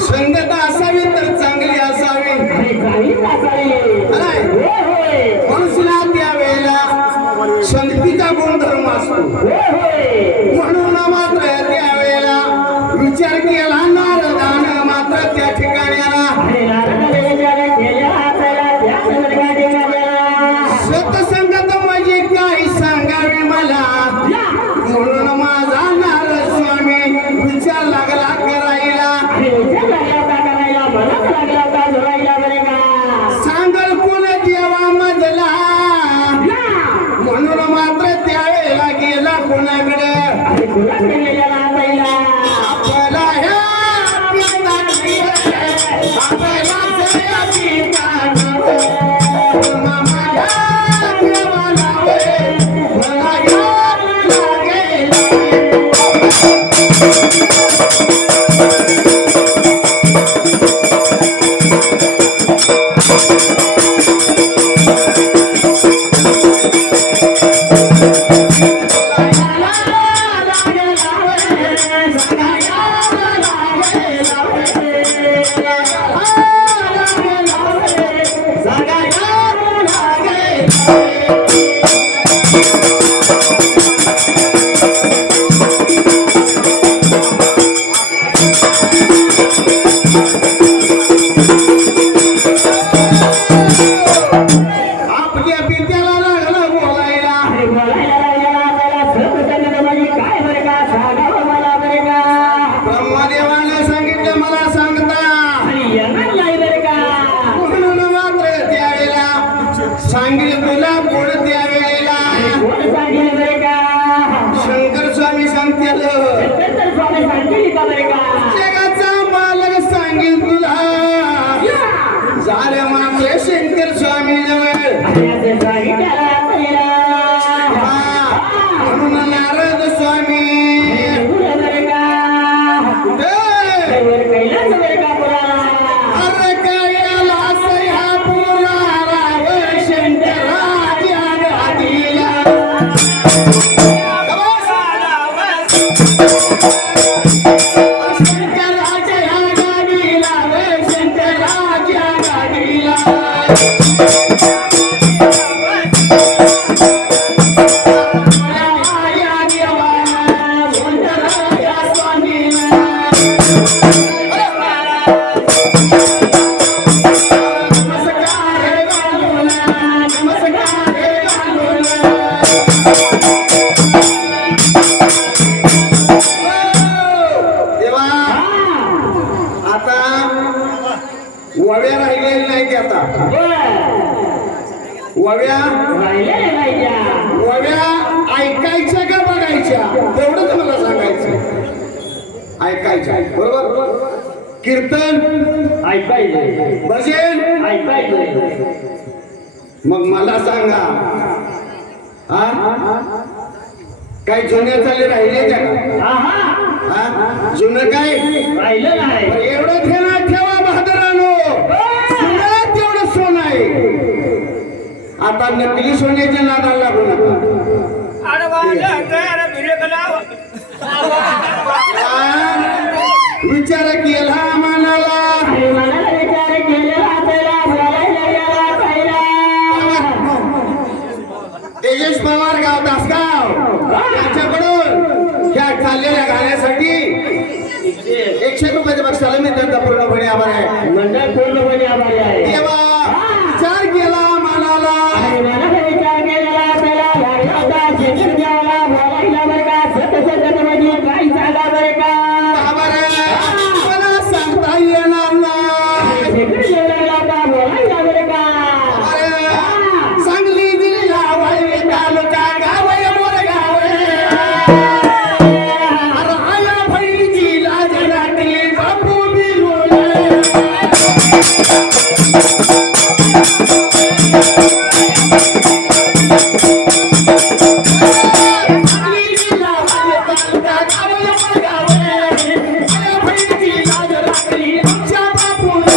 संगत असावी तर चांगली असावी माणसाला त्यावेळेला संगतीचा गुणधर्म असतो म्हणून मात्र त्यावेळेला विचार केला नारदानं मात्र त्या ठिकाण्याला सतसंगत म्हणजे काय सांगावे मला म्हणून माझा नारद स्वामी विचार लागला करायला सांगल कोण देवा मजला म्हणून मात्र त्यावेळेला गेला कोणाकडे वव्या राहिलेल्या राहिल्या वव्या ऐकायच्या का बघायच्या तेवढंच मला सांगायचं. ऐकायच्या बरोबर. कीर्तन ऐकायचं भजन ऐकायचं. मग मला सांगा हा काय जुन्या चाली राहिले त्या हा जुनं काय राहिलं नाही. एवढं ध्यानात ठेवा बहादरानो. जुनं तेवढं सोनं आहे. आता नकली सोन्याच्या नादाला लागू नका. विचार केला मनाला विचार केलेला त्याला बोलायला गेला पहिला. तेजस पवार गाव तासगाव यांच्याकडून ह्या चाललेल्या गाण्यासाठी 100 रुपयाच्या बक्षाला मी त्यांचा पूर्णपणे आभार आहे. मंडळ पूर्णपणे आभारी आहे. तेव्हा विचार केला मनाला विचार केलेला त्याला लागला होता. शेतीत द्यावा बोलायला बरं का सत म्हणजे काही सांगा बरं का. आभार आहे. मला सांगता येणार नाही. शेतीत जेवढा होता बोलायला बरं का. अरे, सांगली जिल्हा वाई तालुका गाव आहे मोरगाव आहे. अरे, आया बहिणीची लाज राखली बापू बिरोले. सांगली जिल्हा वाई तालुका गाव आहे मोरगाव आहे. आया बहिणीची लाज राखली आमच्या बापूने.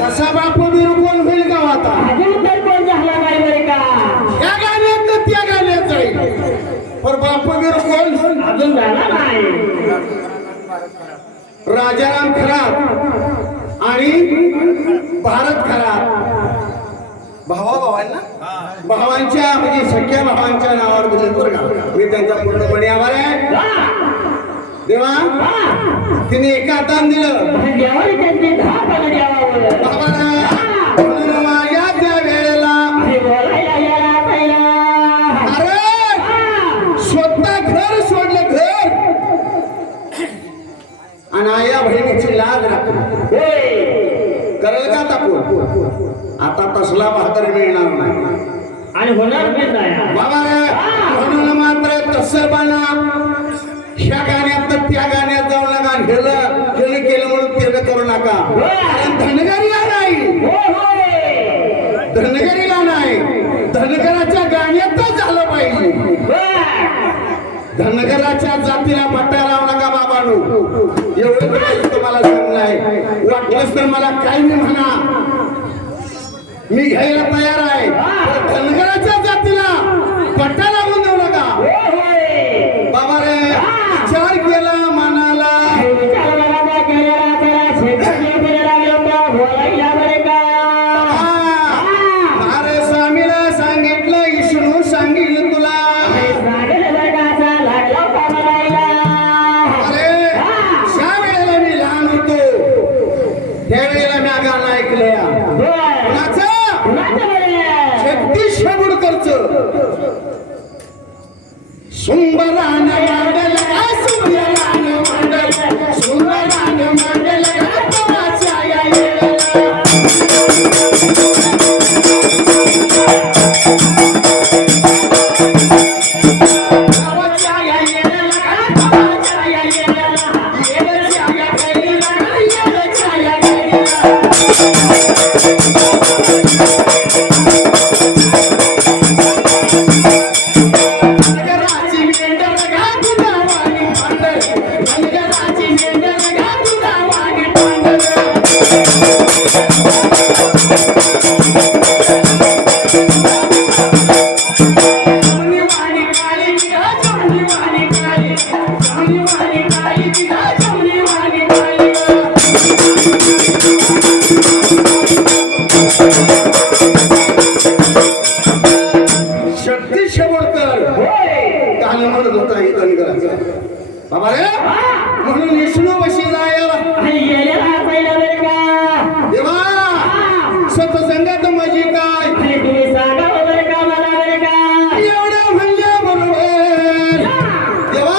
कसा बापू बिरकोन होईल गाव आता. अजून तर कोण झाला नाही बरं का. या गाण्यात तर त्या गाण्यात जाईल. पण बापू बिरकोन अजून झाला नाही. राजाराम खरात आणि भारत खरात भावांना भावांच्या म्हणजे सख्या भावांच्या नावावर दिले बरं का. मी त्यांचा पूर्णपणे आभार आहे. देवा तिने एका हाताने दिलं देवाने त्यांची 10 पानं द्यावावं. बाबाला म्हणून माझ्या त्या वेळेला बोलायला गेला पहिला. अरे स्वतः घर सोडलं घर आणि आया बहिणीची लाज राखली. करेल का टाकून. आता तसला बहादर मिळणार नाही आणि होणार पण नाही. बाबा रे म्हणून मात्र तसं बना. ह्या गाण्यात तर त्या गाण्यात जाऊ नका. हेलं केलं म्हणून तेलं करू नका. कारण धनगरीला नाही धनगरीला नाही धनगराच्या गाण्यातच झालं पाहिजे. धनगराच्या जातीला पट्टा लावू नका बाबांनो. एवढं तुम्हाला सांगणं आहे. वाटलंच तर मला काही नाही म्हणा. मी घ्यायला तयार आहे. धनगराच्या जातीला पट्टा लावून देऊ नका. बाबा रे विचार केला मनाला. अरे स्वामीला सांगितलं विष्णू सांगितलं तुला. अरे ज्या वेळेला मी लहान होतो त्यावेळेला मी गाणं ऐकलं. जगदीश शेबुडकरचं सुंदरान मांडल सुंदरान मांडल सुंदरान मांडल गावाच्या या येळेला. गावाच्या या येळेला गावाच्या या येळेला येळेच्या या गैरीला येळेच्या या गैरीला. धनगराची मेंढर घातू गावानी भांडर. धनगराची मेंढर घातू गावानी भांडर. जमनीवाणी काळी निघा जमनीवाणी काळी. जमनीवाणी काळी निघा जमनीवाणी काळी. शक्ती शेवटकर गाणं म्हणत होता ही धनगराचा. बाबा रे म्हणून विष्णू वशी जायला आणि गेलेला पहिला बरं का देवा सत्संगात माझी काय आणि तुम्ही सांगा बरं का मला बरं का एवढं म्हणल्याबरोबर देवा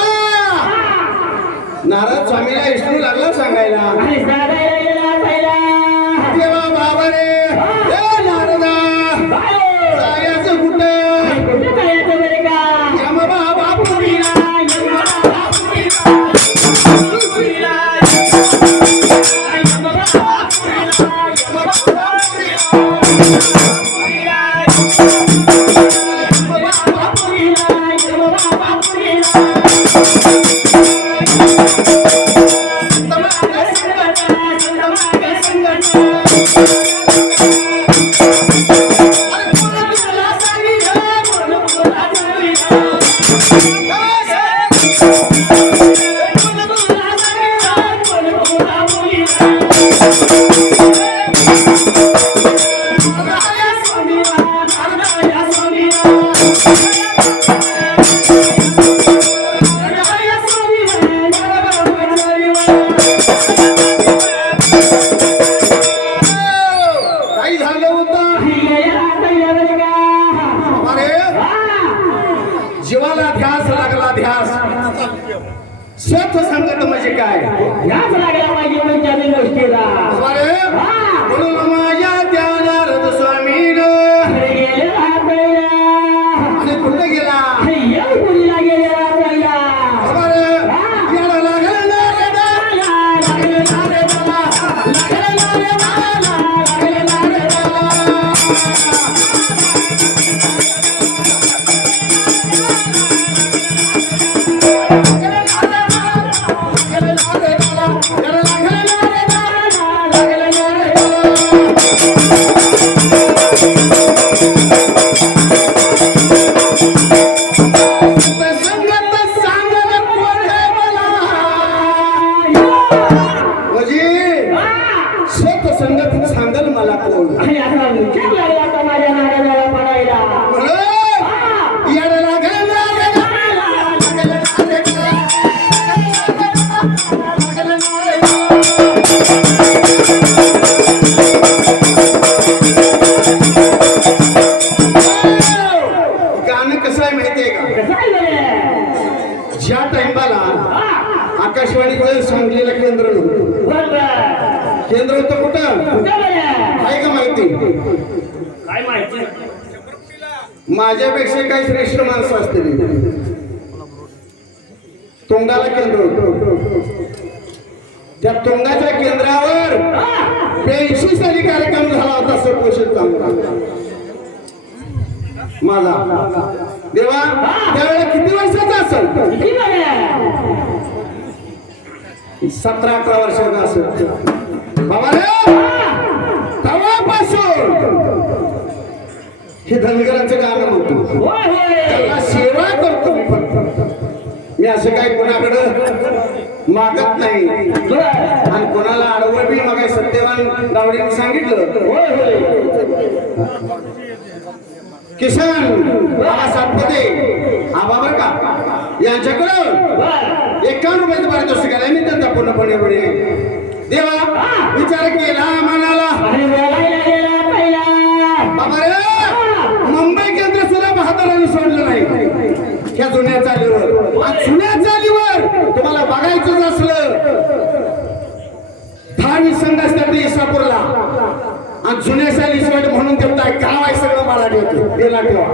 नारद स्वामीला विष्णू लागला सांगायला आणि सांगायला गेला पहिला देवा बाबा रे ए नारदा जायचं कुठं कुठे जायचं बरं का यम बाबा पुरीला यम बाबा पुरीला पुरीला यम बाबा पुरीला यम बाबा पुरीला काही झालं होतं अरे जीवाला ध्यास लागला ध्यास सत संगत म्हणजे काय याच लागला माझी म्हणजे आम्ही गोष्टीला अरे म्हणून माझ्या त्या नारद स्वामीनं गेलेला पहिला आणि कुठे गेला येऊ पुरीला गेलेला पहिला अरे याला लागलं नारदा लागलं नारदाला लागलं नारदाला लागलं नारदाला संगत सांगल मला कोण आणि आता विचार लागला आता माझ्या नाराजाला पडायला म्हणून याला लागलं गाणं कसं आहे माहितीये का कसं आहे बरं? ज्या टाइमाला आकाशवाणीचं सांगलीला केंद्र नव्हतं बरोबर. केंद्र होतं कुठं कुठं बरं? आहे का माहिती काय माहिती माझ्यापेक्षा काही श्रेष्ठ माणसं असतील तोंडाला केंद्र होतं त्या तोंडाच्या केंद्रावर 82 साली कार्यक्रम झाला होता सर्वपोषण चांगला माझा देवा त्यावेळेला किती वर्षाचा असेल किती बरं? 17-18 वर्षाचा असेल बाबा रे तेव्हापासून हे धनगरांचं गाणं म्हणतो होय होय त्याला सेवा करतो मी फक्त मी असं काही कोणाकडं मागत नाही बरं. आणि कोणाला आडवं बी मग सत्यवान गावडेने सांगितलं होय होय किसन बाबा सातपुते आबा बर का यांच्याकडून बरं. 51 रुपयाचं पारितोषिक आलंय मी त्यांचा पूर्णपणे देवा विचार केला मनाला आणि बोलायला गेला पहिला बाबा रे मुंबई केंद्र सुद्धा बहादरांनी सोडलं नाही ह्या जुन्या चालीवर आज जुन्या चालीवर तुम्हाला बघायचंच असलं धावी संघ असतात इसापूरला आणि जुन्या चाली सोड म्हणून देत आहे गाव आहे सगळं मराठी होतं गेला ठेवा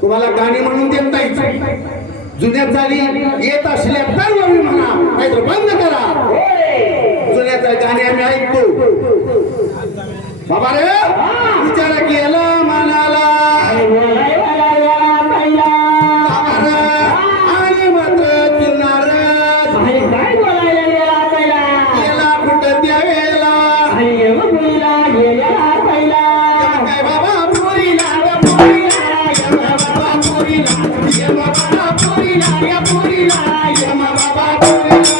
तुम्हाला गाणी म्हणून देत नाही जुन्या चाली येत असल्या तर मी म्हणा नाहीतर बंद करा जुन्या गाणी आम्ही ऐकतो बाबा रे विचार केला मनाला आणि बोलायला गेला पहिला बाबा रे, आणि मात्र चिरणार आणि काय बोलायला गेला पहिला गेला कुठं द्यावेला आणि येऊ पुरीला गेला पहिला काय बाबा पुरीला ग पुरीला यम बाबा पुरीला यम बाबा पुरीला या पुरीला यम बाबा पुरीला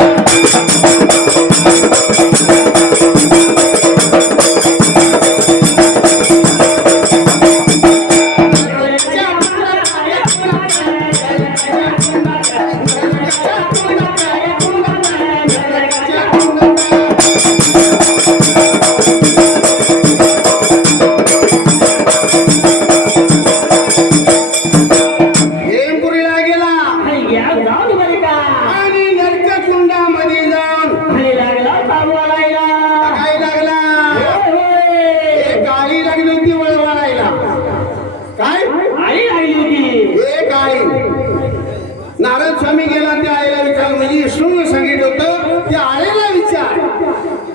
त्या आळेला विचार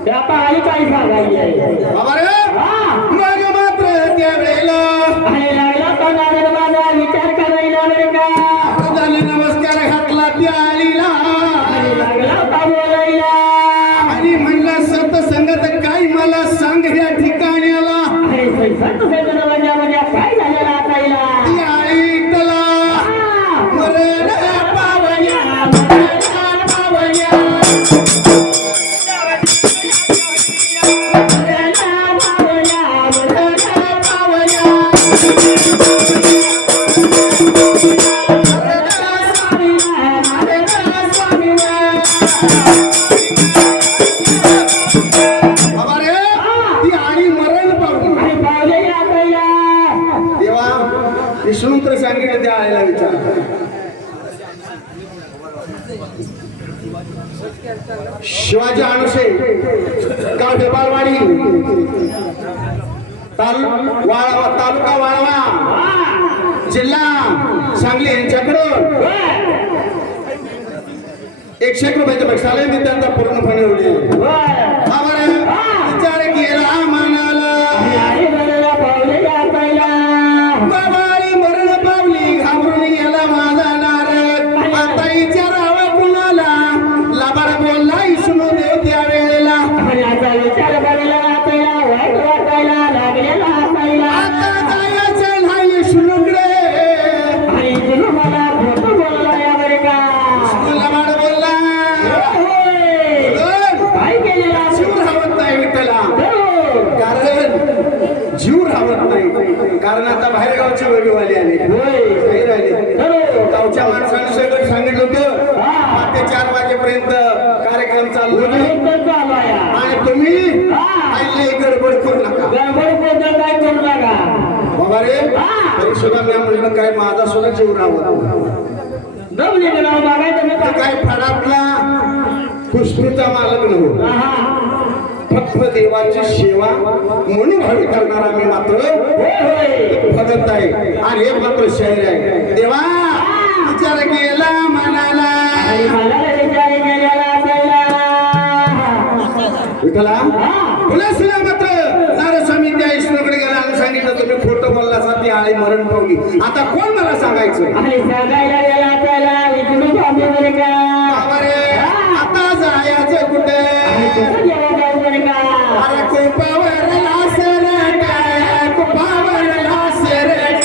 त्या पाळी काय सांगायची आहे बाबा रे हा मग मात्र त्यावेळेला आणि लागला तो नारद माझा विचार करायला बरं का प्रधानी नमस्कार घातला त्या आळीला आणि लागला तो बोलायला आणि म्हणला सत संगत काय मला सांग ह्या ठिकाण्याला आणि संत सज्जन म्हणजे काय झालेलं आताईला ती आळी तला मरण पावल्या मरण पावल्या विष्णूंत्र सांगितलं त्या आईला विचार शिवाजी अनुषे गाव ढेबाळवाडी तालुका वाळवा जिल्हा सांगली यांच्याकडून 100 रुपयाच्या पैशाला मी त्यांचा पूर्णपणे उडे विचार केला मनाला बाबाई मरण पावली घाबरून गेला माझा नारद आता विचारावा कुणाला लाबाड बोलला विष्णू देव त्या वेळेला विचार करायला वाईट वाटायला लागलेला आता जायचं नाही विष्णूकडे आणि विष्णू मला खोटं बोललाय बरे का लाबाड बोलला काय केलेला जीव राहत नाही विठ्ठला कारण जीव राहत नाही कारण आता बाहेर गावचे वेगवेगळे आले काही राहिले गावच्या माणसाने सगळं सांगितलं होतं 4 वाजेपर्यंत कार्यक्रम चालू आहे आणि तुम्ही आले गडबड करू नका काय करू नका बाबा रे तरी सुद्धा मी म्हणलं काय माझा सुद्धा जीव राहत काय फडातला पुष्पीचा मालक नव्हता फक्त देवाची सेवा म्हणून भावी करणारा मी मात्र भगत आहे आणि हे मात्र शहर आहे देवा विचार केला मनाला विठ्ठला तुला सुद्धा मात्र नारस्वामी त्या ईश्वराकडे गेला आणि सांगितलं तुम्ही खोटं बोलला ती आळी मरण पावली आता कोण मला सांगायचं बाबा रे आता जायचं कुठे अरे कुपावरला सरट कुपावरला सरट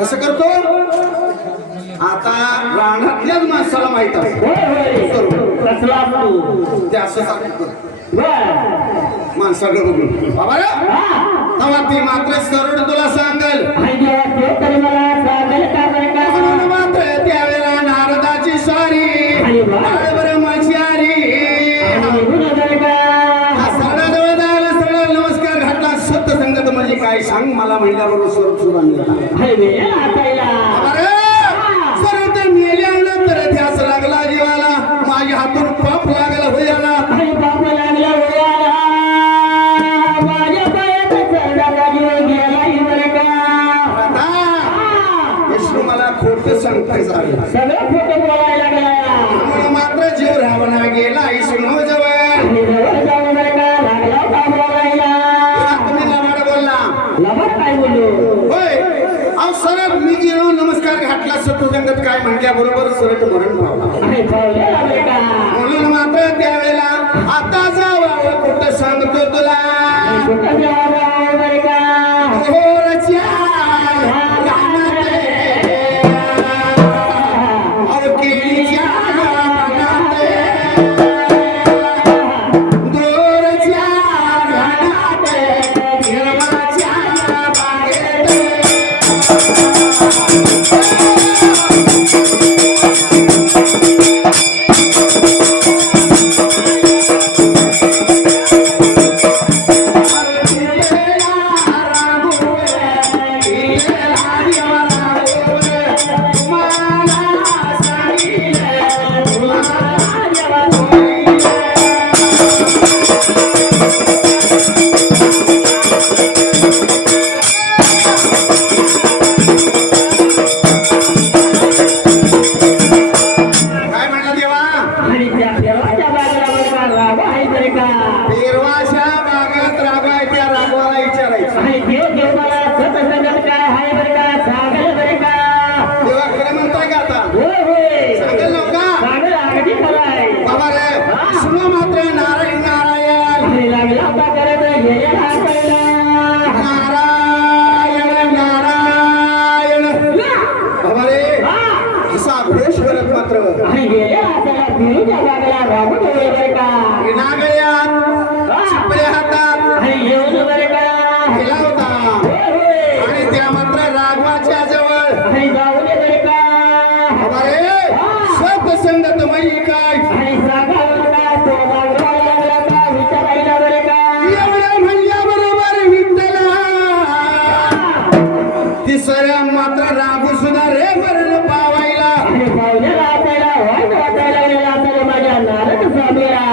कसं करतो आता रानातल्याच माणसाला माहित असतं ते असं सांगतो माणसाकडे बघून बाबा तेव्हा ती मात्र सरळ तुला सांगल म्हणून मात्र त्यावेळेला नारदाची स्वारी बरं माझी आरी सरळ नमस्कार घातला सत्य संगत म्हणजे काय सांग मला महिन्याबरोबर स्वरूप स्वरूप मेल्यानंतर ध्यास लागला जीवाला माझ्या हातून पाप लागला होयाला विष्णू मला खोट सांगताय सगळं खोटं बोलायला लागला मात्र जीव रावणा गेला विष्णू जवळ सरळ मी गेलो नमस्कार घातला सत्संगत काय म्हटल्याबरोबर सरळ मरण पावला म्हणून मात्र त्यावेळेला आता जावं कुठं सांगतो तुला राघवाच्या जवळ आणि जाऊ दे बरे का हमारे सब संगत मई काय आणि सांगावं का तो लागला लागला का विचारायला बरे का एवढं म्हणल्याबरोबर विठ्ठला तिसऱ्या मात्र राघू सुद्धा रे मरण पावायला आणि पावलेला असायला वाईट वाटायला गेला असेल माझ्या नारद स्वामीला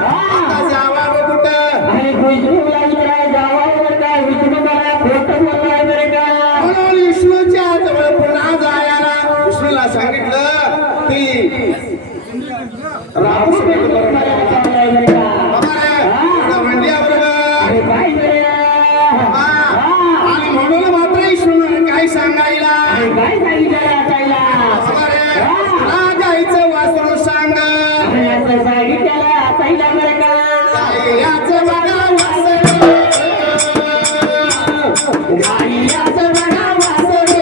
आता जावावं कुठं आणि विष्णूला विचाराय जावं बरं का विष्णू मला खोटं बोललाय बरे का म्हणून विष्णूच्या जवळ पुन्हा जायला विष्णूला सांगितलं ती राघू विष्णू मला पावलाय बरे का म्हणल्याबरोबर आणि काय बरे आणि म्हणून मात्र विष्णूने काय सांगायला आणि काय सांगितलं असायला गायचं वासरू सांग आणि असं सांगितलं असायला बरे का याचं बघा वासरू गायचं बघा वासरू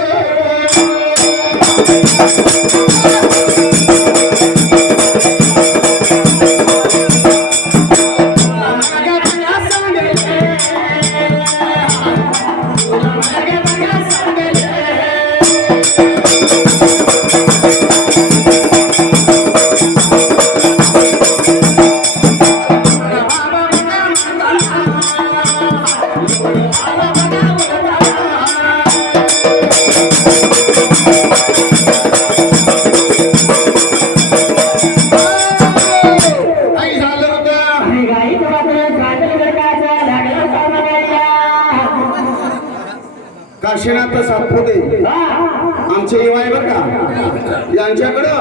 काही झालं होतं आणि गाईचं वासरू काजल बरे का असं लागलं सावना गाईला काशीनाथ सातपुते आमचे युवा आहे बरं का यांच्याकडं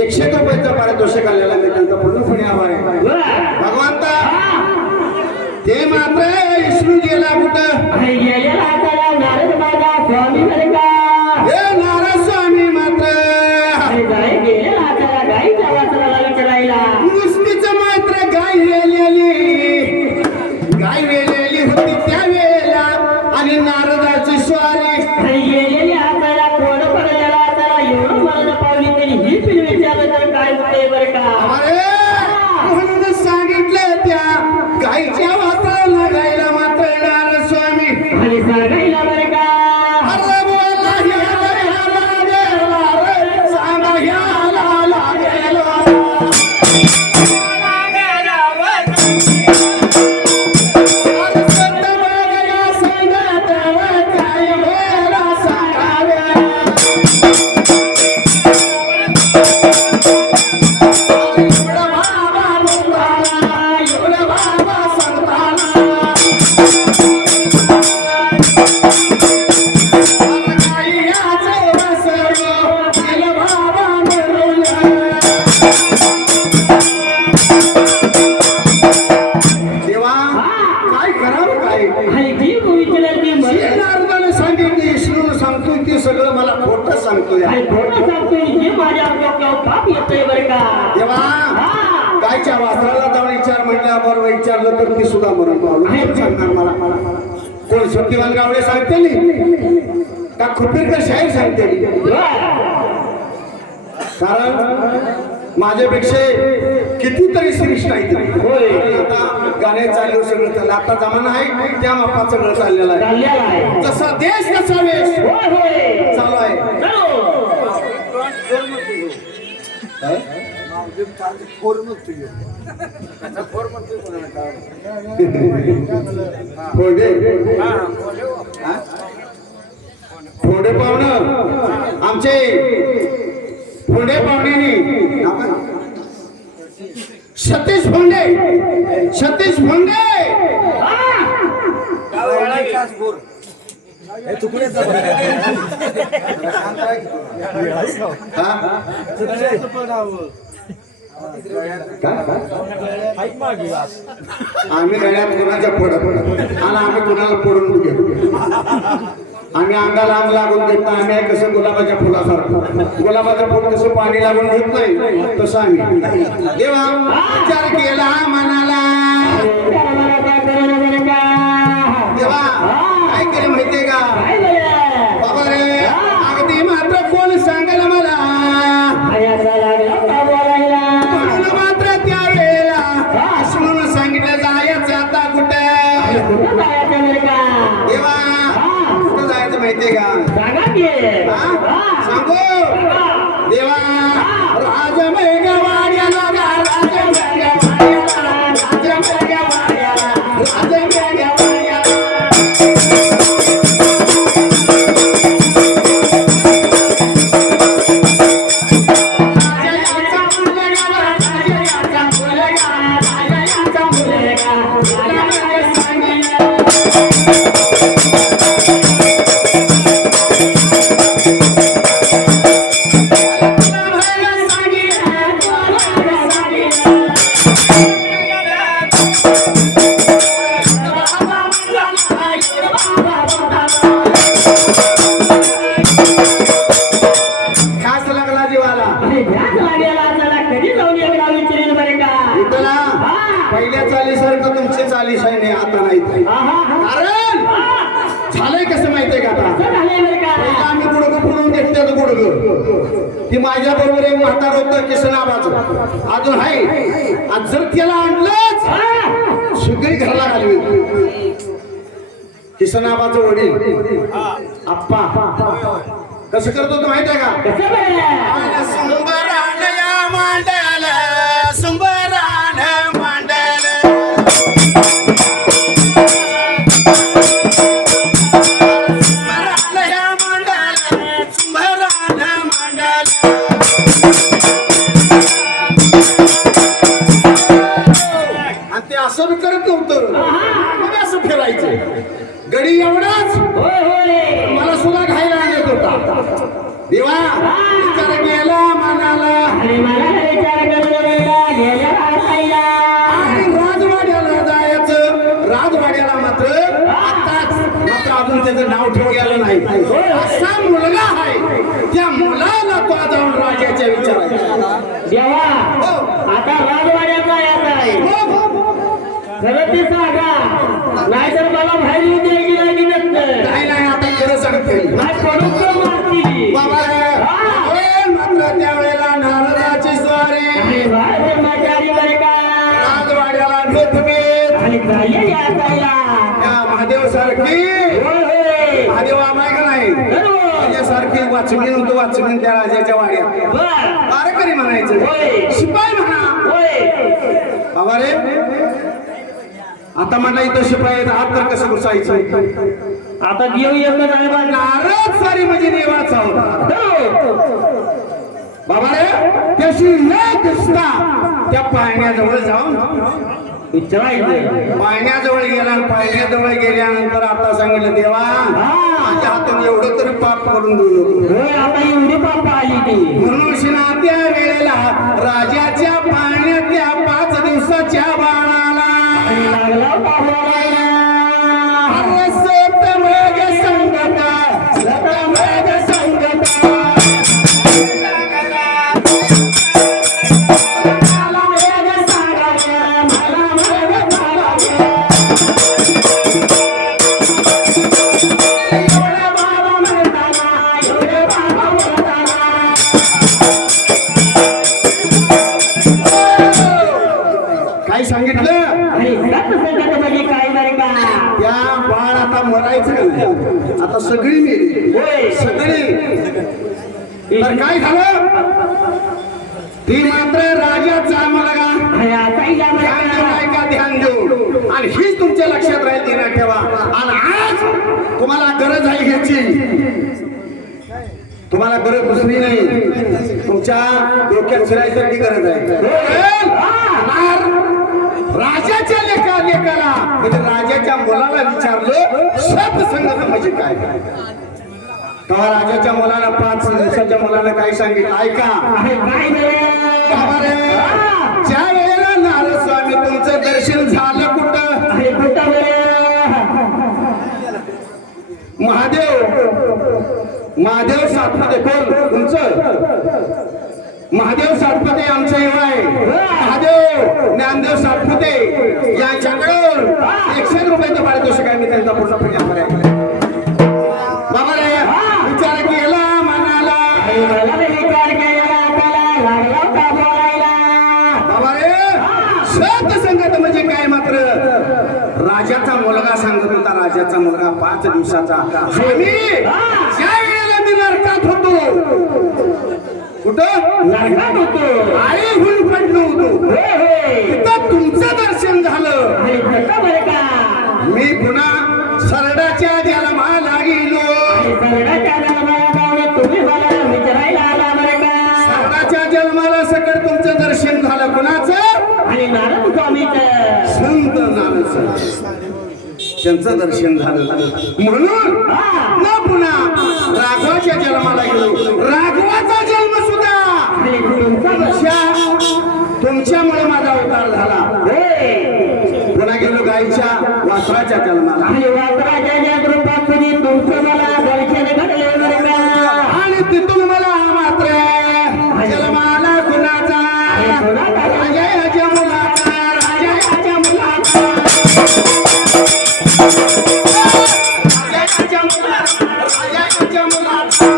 100 रुपयाचं पारितोषिक आलेलं आहे त्यांचा पूर्णपणे आभार आहे भगवंता ते मात्र विष्णू गेला कुठं आणि गेलेला असायला नारद माझा स्वामी बरे का हे नाराज स्वामी मात्र आणि गाई गेलेला असायला गाईच्या वासराला विचारायला नुसतीच मात्र गाय वेलेली होती त्यावेळेला आणि नारदाची स्वारी आणि गेलेली असायला कोण पडलेला असायला एवढं मरण पावली तरी ही पिढी विचारलं तर काय होते बरं का अरे म्हणून सांगितलं त्या गायच्या वासराला गायला मात्र नारद स्वामी आणि सांगायला बरं का अरे बोला ह्याला लागेला रे, सांगा ह्याला लागेला. अरे संत बघया संगत काय वेळा सांगावे. एवढं बाबा बोलताना, एवढं बाबा सांगताना. देवा काय करावं काय आणि ती विचारली जे नारदाने सांगितले विष्णूने सांगतोय ते सगळं मला खोटं सांगतोय आणि खोटं सांगतोय जे माझ्या डोक्यावर पाप येतोय बरं का देवा गायच्या वासराला जाऊन विचार म्हटल्याबरोबर विचारलं तर ती सुद्धा मरण पावलं सांगणार मला कोण शक्तिवान गावडे सांगते का खुपीरकर शाहीर सांगते कारण माझ्यापेक्षा कितीतरी श्रेष्ठ आहेत आता गाणे चालू सगळं चाललं आता जमाना आहे त्या मापात सगळं चाललेलं आहे चाललेला आहे जसा देश तसा वेश होय होय चालू आहे काय? फोडे हा? फोडे पाहुणं आमचे फोडे पाहुणे सतीश फोंडे आम्ही गळ्यात कोणाच्या फोडत आणि आम्ही कोणाला फोडून घेतो आम्ही अंगाला अंग लागून देत नाही आम्ही कसं गुलाबाच्या फुलासारखं गुलाबाचं फुल कसं पाणी लागून घेत नाही तसं आम्ही देवा विचार केला मनाला देवा काय केले माहितीये का बाबा रे अगदी मात्र कोण सांगेल मला म्हणून मात्र त्या वेळेला विष्णून सांगितलं जायचं आता कुठे देवा कुठं जायचं माहितीये का? सांगा की हा? सांगू देवा राज मेघवाड्याला राज मेघवाड्याला राज मेघवाड्याला राज मेघवाड्याला घास लागला जीवाला. इथला पहिल्या चालीसारखं तुमची चालीस आहे नाही आता नाही. कारण झालंय कसं माहितीये का? आता पहिला आम्ही गुडगं फुडून घेतलं गुडगं. ती माझ्या बरोबर एक म्हातार होतं किसनाबाचं अजून आहे. आज जर त्याला आणलंच सगळी घराला घालवी. किसनाबाचं वडील आप्पा कसं करतो तो माहित आहे का? सुंबरान या मांडल सुंबरान मांडल सुंबरान या मांडल सुंबरान मांडल. आणि ते असं बी करत नव्हतं. असं फिरायचं गडी एवढाच मला सुद्धा घायला आणत होता. देवा विचार केला मनाला आणि राजवाड्याला जायचं. राजवाड्याला मात्र अजून त्याचं नाव ठेव गेलं नाही. असा मुलगा आहे त्या मुलाला तो जाऊन राजाच्या विचारायचा. देवा आता राजवाड्याचा याचा आहे खरं ते सांगा नाहीतर मला बाहेर येऊ द्यायची नाही नाही आता खरं सांगते बाबा मात्र त्यावेळेला नारदाची स्वारी राजवाड्याला महादेव सारखी महादेव आम्हाला का नाही माझ्यासारखी वाचमीन होतो. वाचमीन त्या राजाच्या वाड्यात तारकरी म्हणायचं शिपाई म्हणा. बाबा रे आता म्हटलं इथं शिपाई हात तर कसं घुसायचं. आता देव एकच आहे बा. नारद सारी म्हणजे देवाचा होता. बाबा रे त्याशी न दिसता त्या पाण्याजवळ जाऊन विचारायचं. पाण्याजवळ गेला. पाण्याजवळ गेल्यानंतर आता सांगितलं देवा माझ्या हातून एवढं तरी पाप करून देऊ नको. आता एवढी पापा आली ती म्हणून त्या वेळेला राजाच्या पाण्यातल्या 5 दिवसाच्या बाळाला काय सांगितलं? त्या बाळ आता मरायचं आता सगळी मेली सगळी. तर काय झालं? ती मात्र राजाचा मुलगा का ध्यान देऊ आणि हीच तुमच्या लक्षात राहील. ध्यानात ठेवा. आणि आज तुम्हाला गरज आहे ह्याची. तुम्हाला गरज दुसरी नाही. तुमच्या डोक्यात फिरायसाठी गरज आहे. राजाच्या लेकाला म्हणजे राजाच्या मुलाला विचारलं सत्संगत म्हणजे काय. तेव्हा राजाच्या मुलाला 5 दिवसाच्या मुलाला काय सांगितलं ऐका. ज्या वेळेला नारद स्वामी तुमचं दर्शन झालं कुठं महादेव सातपुते. कोण तुमचं? महादेव सातपुते आमचे आहे. महादेव ज्ञानदेव सातपुते यांच्याकडून 100 रुपयाचं पारितोषिक आहे. मी त्यांचा पूर्णपणे आभार आहे. बाबा रे विचार केला मनाला बाबा रे सत्संगत म्हणजे काय. मात्र राजाचा मुलगा सांगत होता. राजाचा वर्षाचा मुलगा 5 दिवसाचा स्वामी ज्या वेळेला मी नरकात होतो कुठं नरकात होतो आई हुन पडलो होतो तिथं तुमचं दर्शन झालं आणि कसं बरं का मी पुन्हा सरडाच्या जन्माला गेलो सरडाच्या जन्माला जाऊन तुम्ही मला विचारायला आला बरं का सरडाच्या जन्माला सकट तुमचं दर्शन झालं कुणाचं आणि नारद स्वामीचं संत नारद त्यांचं दर्शन झालं म्हणून न पुन्हा राघवाच्या जन्माला गेलो राघवाचा जन्म सुद्धा आणि तुमचा तुमच्यामुळे माझा अवतार झाला पुन्हा गेलो गाईच्या वासराच्या जन्माला आणि वासराच्या रूपात तुम्ही तुमचं मला दर्शन घडले बरं का आणि तिथून मला मात्र जन्माला कुणाचा राजाच्या मुलाचा राजाच्या मुलाचा राजाच्या मुलाचा राजाच्या मुलाचा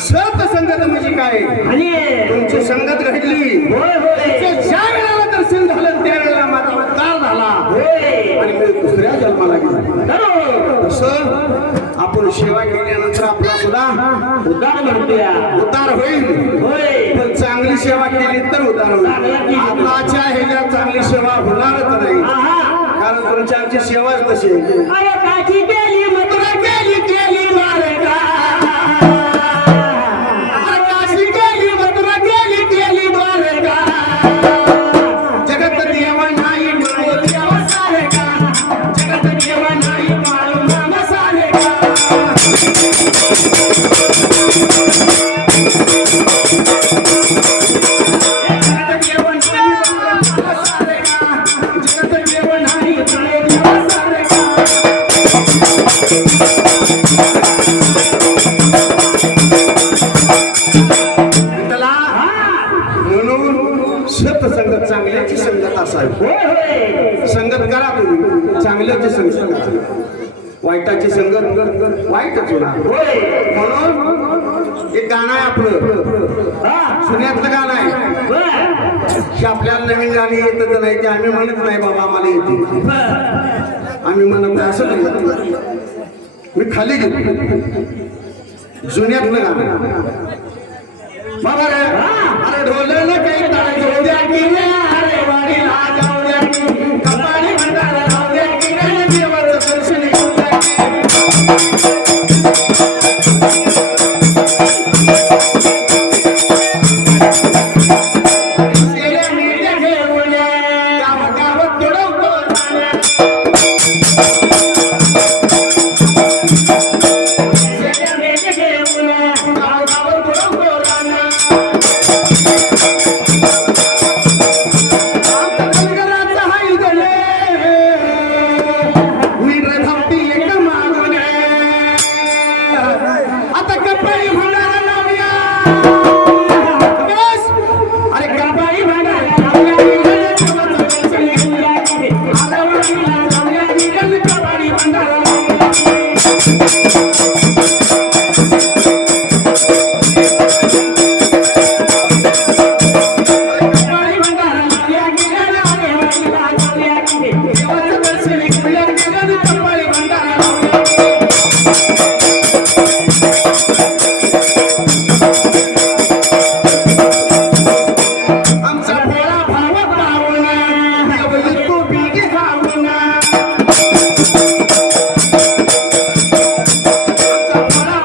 सत संगत म्हणजे काय आणि तुमची संगत घडली होय होय ज्या वेळेला दर्शन झालं त्यावेळेला माझा अवतार झाला होय आणि मी दुसऱ्या जन्माला गेलो बरोबर तसं आपण सेवा केल्यानंतर आपला सुद्धा उद्धार म्हणतोया उद्धार होईल होय पण चांगली सेवा केली तर उद्धार होईल आताच्या ह्याच्यात चांगली सेवा होणारच नाही कारण तुमच्या आमची सेवाच तशी आहे. अरे काची केली मथुरा केली केली द्वारका काशी केली मथुरा केली केली द्वारका जगत देव नाही माळो देव सारका जगत देव नाही माळो नाम सारका जगत देव नाही माळो सारका जगत देव नाही माळो देव सारका त्याला म्हणून सतसंगत चांगल्याची संगत असावी होय होय संगत करा तुम्ही चांगल्याची संगत करा वाईटाची संगत वाईटच होणार होय म्हणून एक गाणं आहे आपलं सुन्यातलं गाणं आहे बर की आपल्याला नवीन गाणी येतच नाही ते आम्ही म्हणत नाही बाबा आम्हाला येते आम्ही म्हणत नाही असं नाही मी खाली गेलो जुन्यातलं गाणं बाबा रे अरे ढोलला काही ताळ घेऊ द्या की रे अरे वाडीला जाऊ द्या की कपाळी भंडारा राहू द्या की रे देवाचं दर्शन घेऊ द्या की शेऱ्या मेढ्या घेऊन गावागावात तुडवतो राण्या. शेऱ्या मेढ्या घेऊन गावागावात तुडवतो राण्या. आमच्या हाय गले मी रघावती एक मागून आता कपाळी भंडारा लावूया बस. अरे कपाळी भंडारा लावूया कपाळी भंडारा कपाळी भंडारा लावूया देवाचं दर्शन घेऊया कपाळी भंडारा लावूया आमचा भोळा भाव पाहुणा देवली तू बिगी खाऊना आमचा भोळा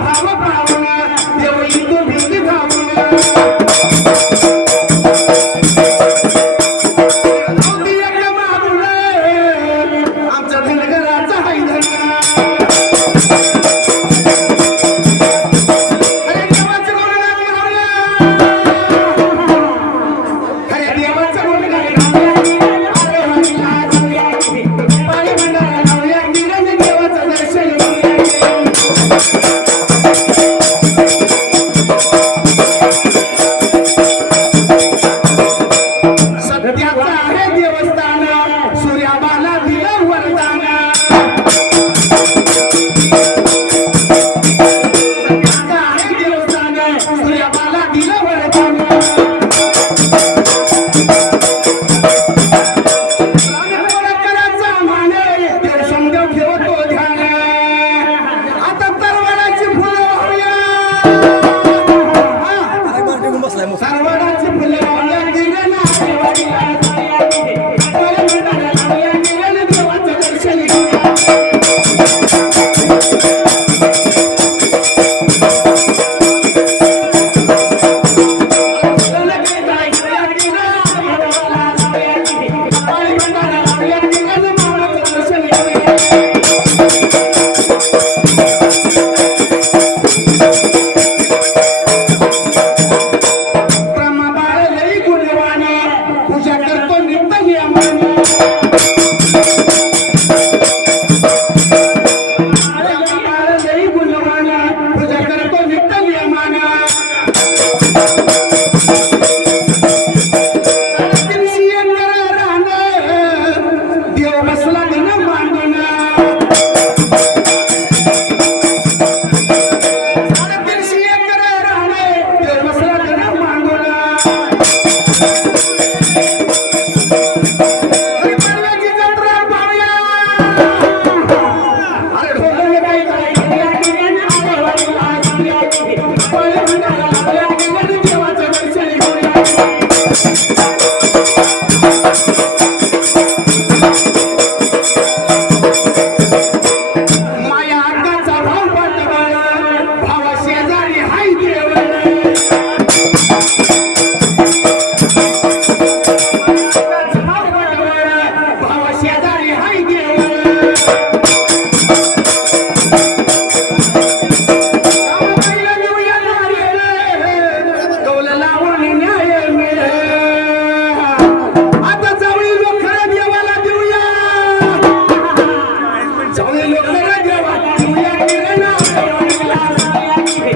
देवा लावूया किरण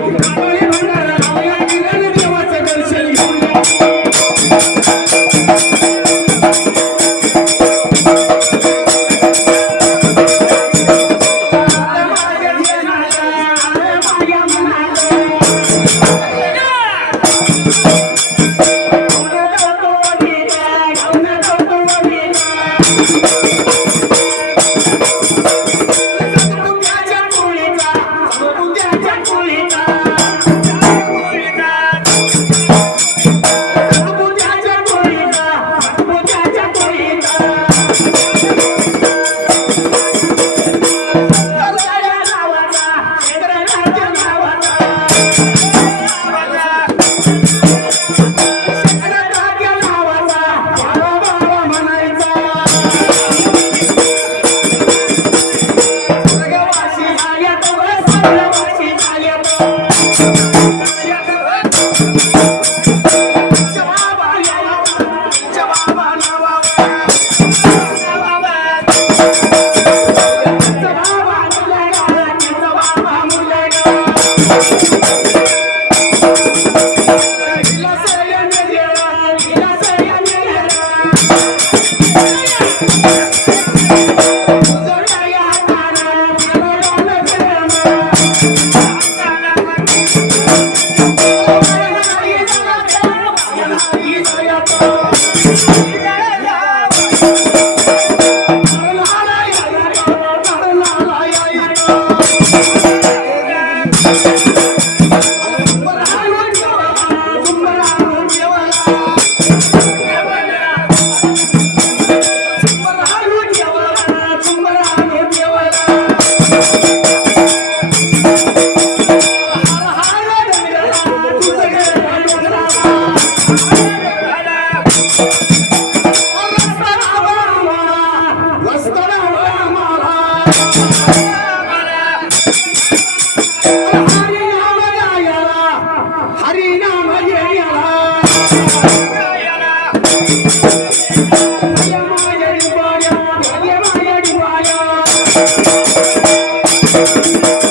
आठवले भंडारा लावूया किरण देवाचं दर्शन घेऊया Thank you.